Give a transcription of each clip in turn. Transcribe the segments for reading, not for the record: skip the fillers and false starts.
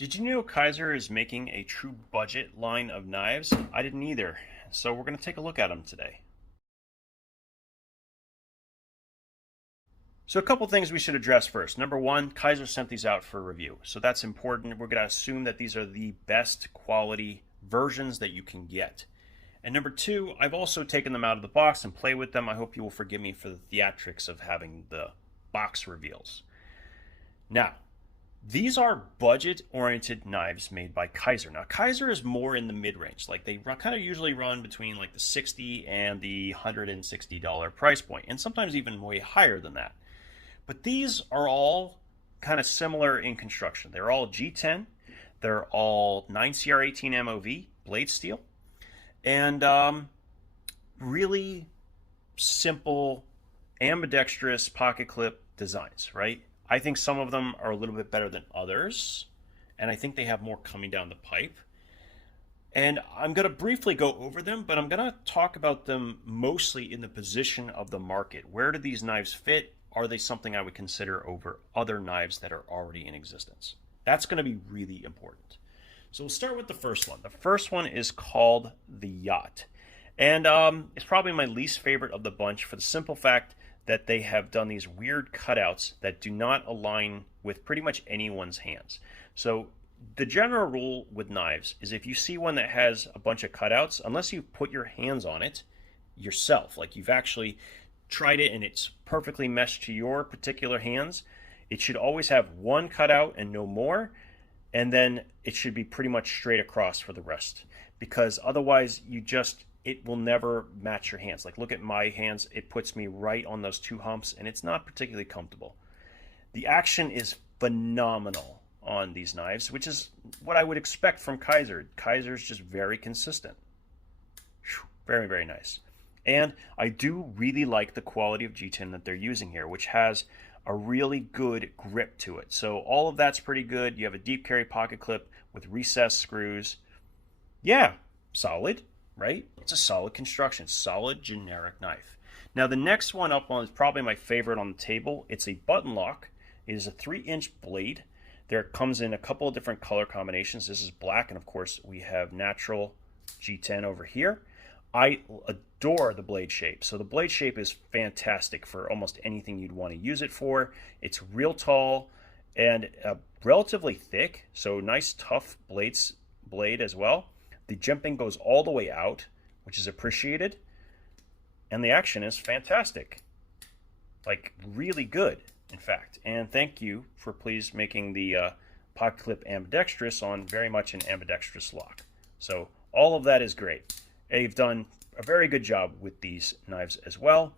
Did you know Kizer is making a true budget line of knives? I didn't either, so we're going to take a look at them today. So a couple things we should address first. Number one, Kizer sent these out for review, so that's important. We're going to assume that these are the best quality versions that you can get. And number two, I've also taken them out of the box and played with them. I hope you will forgive me for the theatrics of having the box reveals. Now, these are budget-oriented knives made by Kizer. Now, Kizer is more in the mid-range. Like they kind of usually run between like the $60 and the $160 price point, and sometimes even way higher than that. But these are all kind of similar in construction. They're all G10. They're all 9CR18 MOV blade steel, and really simple, ambidextrous pocket clip designs, right? I think some of them are a little bit better than others, and I think they have more coming down the pipe. And I'm going to briefly go over them, but I'm going to talk about them mostly in the position of the market. Where do these knives fit? Are they something I would consider over other knives that are already in existence? That's going to be really important. So we'll start with the first one. The first one is called the Yacht. And it's probably my least favorite of the bunch for the simple fact that they have done these weird cutouts that do not align with pretty much anyone's hands. So the general rule with knives is if you see one that has a bunch of cutouts, unless you put your hands on it yourself, like you've actually tried it and it's perfectly meshed to your particular hands, it should always have one cutout and no more, and then it should be pretty much straight across for the rest, because otherwise it will never match your hands. Like look at my hands, it puts me right on those two humps and it's not particularly comfortable. The action is phenomenal on these knives, which is what I would expect from Kizer. Kizer is just very consistent. Very, very nice. And I do really like the quality of G10 that they're using here, which has a really good grip to it. So all of that's pretty good. You have a deep carry pocket clip with recessed screws. Yeah, solid. Right? It's a solid construction, solid generic knife. Now the next one up on is probably my favorite on the table. It's a button lock. It is a 3-inch blade. There comes in a couple of different color combinations. This is black, and of course we have natural G10 over here. I adore the blade shape. So the blade shape is fantastic for almost anything you'd want to use it for. It's real tall and relatively thick, so nice tough blade as well. The jimping goes all the way out, which is appreciated, and the action is fantastic. Like, really good, in fact. And thank you for please making the pocket clip ambidextrous on very much an ambidextrous lock. So all of that is great. They've done a very good job with these knives as well.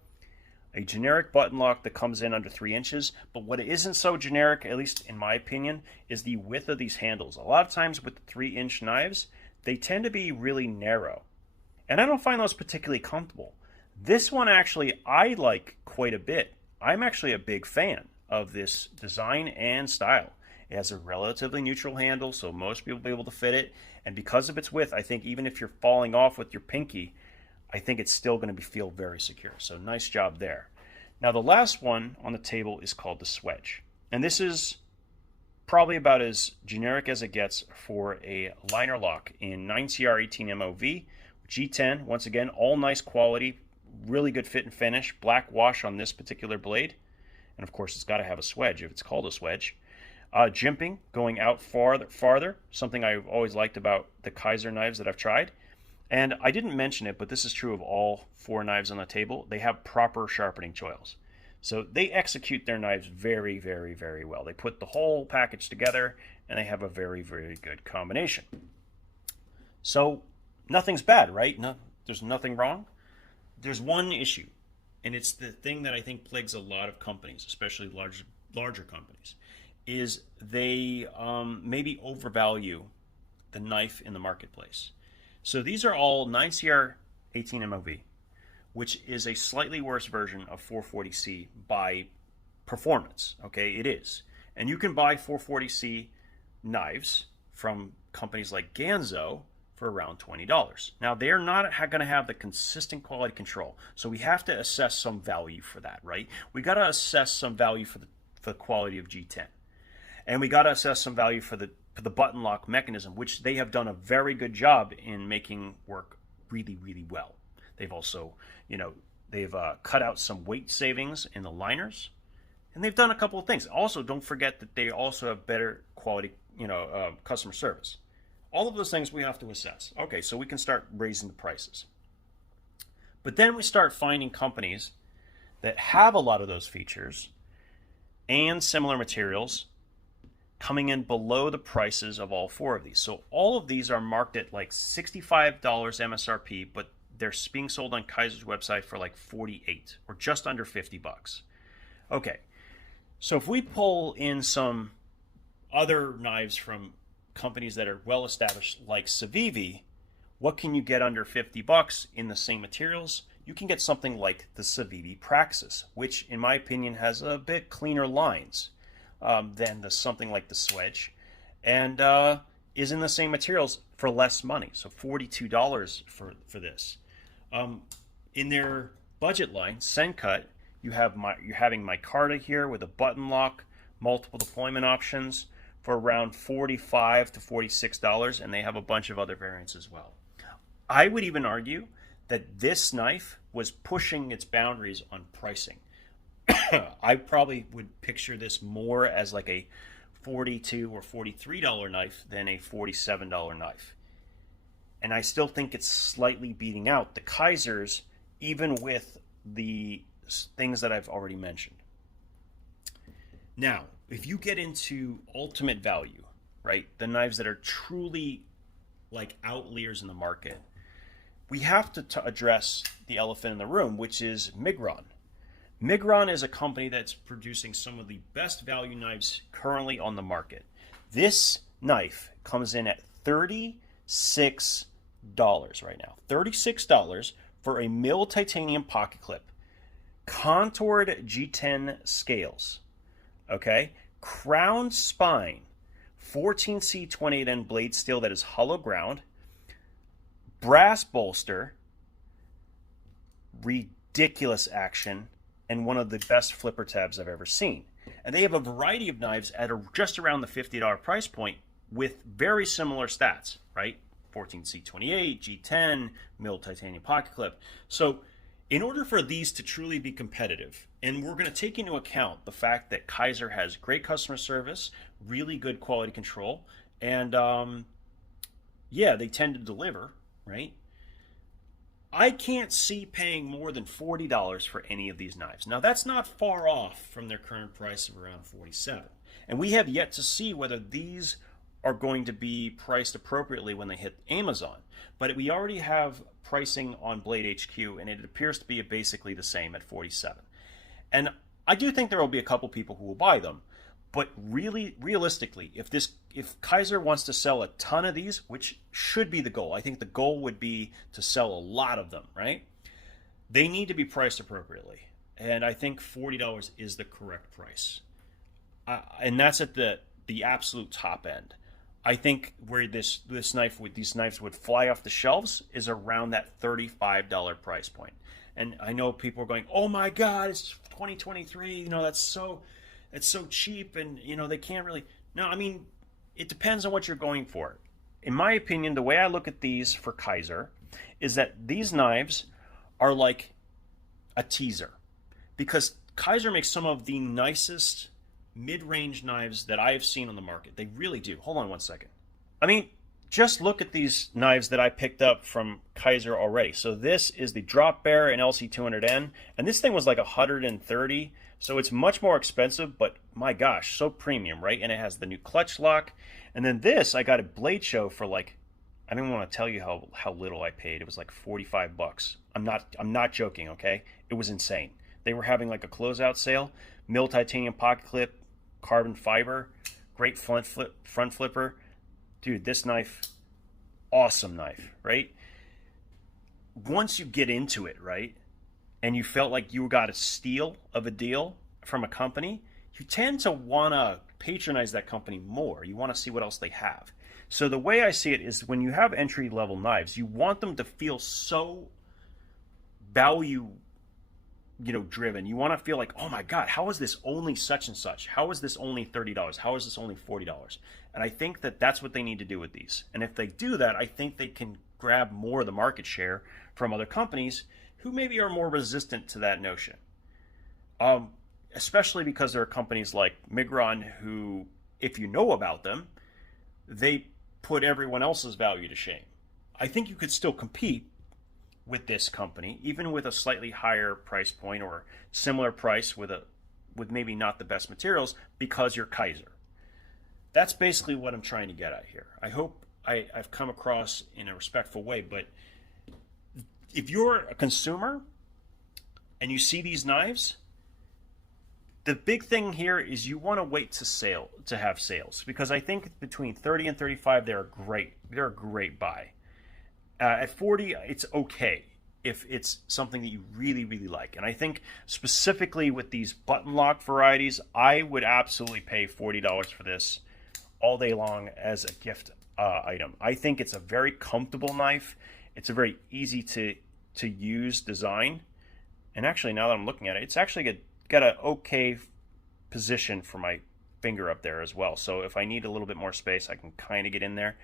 A generic button lock that comes in under 3 inches, but what isn't so generic, at least in my opinion, is the width of these handles. A lot of times with the 3-inch knives, they tend to be really narrow, and I don't find those particularly comfortable. This one actually I like quite a bit. I'm actually a big fan of this design and style. It has a relatively neutral handle, so most people will be able to fit it, and because of its width, I think even if you're falling off with your pinky, I think it's still going to feel very secure. So nice job there. Now the last one on the table is called the Swedge, and this is probably about as generic as it gets for a liner lock in 9CR18 MOV, G10, once again, all nice quality, really good fit and finish, black wash on this particular blade, and of course it's got to have a Swedge if it's called a Swedge. Jimping going out farther, something I've always liked about the Kizer knives that I've tried. And I didn't mention it, but this is true of all 4 knives on the table. They have proper sharpening choils. So they execute their knives very, very, very well. They put the whole package together, and they have a very, very good combination. So nothing's bad, right? No, there's nothing wrong. There's one issue, and it's the thing that I think plagues a lot of companies, especially larger companies, is they maybe overvalue the knife in the marketplace. So these are all 9CR18 MOV, which is a slightly worse version of 440C by performance. Okay, it is. And you can buy 440C knives from companies like Ganzo for around $20. Now, they're not going to have the consistent quality control, so we have to assess some value for that, right? We got to assess some value for the quality of G10. And we got to assess some value for the the button lock mechanism, which they have done a very good job in making work really, really well. They've also, they've cut out some weight savings in the liners, and they've done a couple of things. Also, don't forget that they also have better quality, customer service. All of those things we have to assess. Okay, so we can start raising the prices. But then we start finding companies that have a lot of those features and similar materials coming in below the prices of all four of these. So all of these are marked at like $65 MSRP, but they're being sold on Kizer's website for like $48 or just under $50. Okay, so if we pull in some other knives from companies that are well established like Civivi, what can you get under $50 in the same materials? You can get something like the Civivi Praxis, which in my opinion has a bit cleaner lines than something like the Swedge, and is in the same materials for less money. So $42 for this. In their budget line, Sencut, you're having micarta here with a button lock, multiple deployment options for around $45 to $46, and they have a bunch of other variants as well. I would even argue that this knife was pushing its boundaries on pricing. I probably would picture this more as like a $42 or $43 knife than a $47 knife. And I still think it's slightly beating out the Kizers, even with the things that I've already mentioned. Now, if you get into ultimate value, right, the knives that are truly like outliers in the market, we have to address the elephant in the room, which is Migron. Migron is a company that's producing some of the best value knives currently on the market. This knife comes in at $36 right now. $36 for a mill titanium pocket clip, contoured G10 scales, okay? Crowned spine, 14C28N blade steel that is hollow ground, brass bolster, ridiculous action, and one of the best flipper tabs I've ever seen. And they have a variety of knives at just around the $50 price point with very similar stats, right? 14C28, G10, mill titanium pocket clip. So in order for these to truly be competitive, and we're going to take into account the fact that Kizer has great customer service, really good quality control, and they tend to deliver, right? I can't see paying more than $40 for any of these knives. Now, that's not far off from their current price of around $47. And we have yet to see whether these are going to be priced appropriately when they hit Amazon. But we already have pricing on Blade HQ, and it appears to be basically the same at $47. And I do think there will be a couple people who will buy them. But really, realistically, if Kizer wants to sell a ton of these, which should be the goal, I think the goal would be to sell a lot of them, right? They need to be priced appropriately. And I think $40 is the correct price. And that's at the absolute top end. I think where these knives would fly off the shelves is around that $35 price point. And I know people are going, "Oh my God, it's 2023. That's so cheap, and they can't really." No, I mean, it depends on what you're going for. In my opinion, the way I look at these for Kizer is that these knives are like a teaser, because Kizer makes some of the nicest mid-range knives that I have seen on the market. They really do. Hold on one second. I mean, just look at these knives that I picked up from Kizer already. So this is the Drop Bear and LC200N, and this thing was like $130. So it's much more expensive, but my gosh, so premium, right? And it has the new clutch lock. And then this, I got a Blade Show for like, I don't want to tell you how little I paid. It was like $45. I'm not joking, okay? It was insane. They were having like a closeout sale. Mill titanium pocket clip, carbon fiber, great front flipper. Dude, this knife, awesome knife, right? Once you get into it, right, and you felt like you got a steal of a deal from a company, you tend to want to patronize that company more. You want to see what else they have. So the way I see it is, when you have entry-level knives, you want them to feel so value driven. You want to feel like, oh my God, how is this only such and such? How is this only $30? How is this only $40? And I think that that's what they need to do with these. And if they do that, I think they can grab more of the market share from other companies who maybe are more resistant to that notion. Especially because there are companies like Migron who, if you know about them, they put everyone else's value to shame. I think you could still compete with this company, even with a slightly higher price point or similar price with maybe not the best materials, because you're Kizer. That's basically what I'm trying to get at here. I hope I've come across in a respectful way, but if you're a consumer and you see these knives, the big thing here is you want to wait to have sales, because I think between 30 and 35 they're great. They're a great buy. At 40, it's okay if it's something that you really, really like. And I think specifically with these button lock varieties, I would absolutely pay $40 for this all day long as a gift item. I think it's a very comfortable knife. It's a very easy to use design. And actually, now that I'm looking at it, it's actually got an okay position for my finger up there as well. So if I need a little bit more space, I can kind of get in there.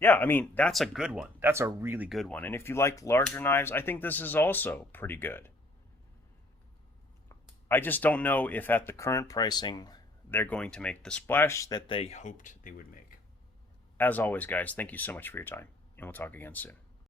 Yeah, I mean, that's a good one. That's a really good one. And if you like larger knives, I think this is also pretty good. I just don't know if at the current pricing, they're going to make the splash that they hoped they would make. As always, guys, thank you so much for your time, and we'll talk again soon.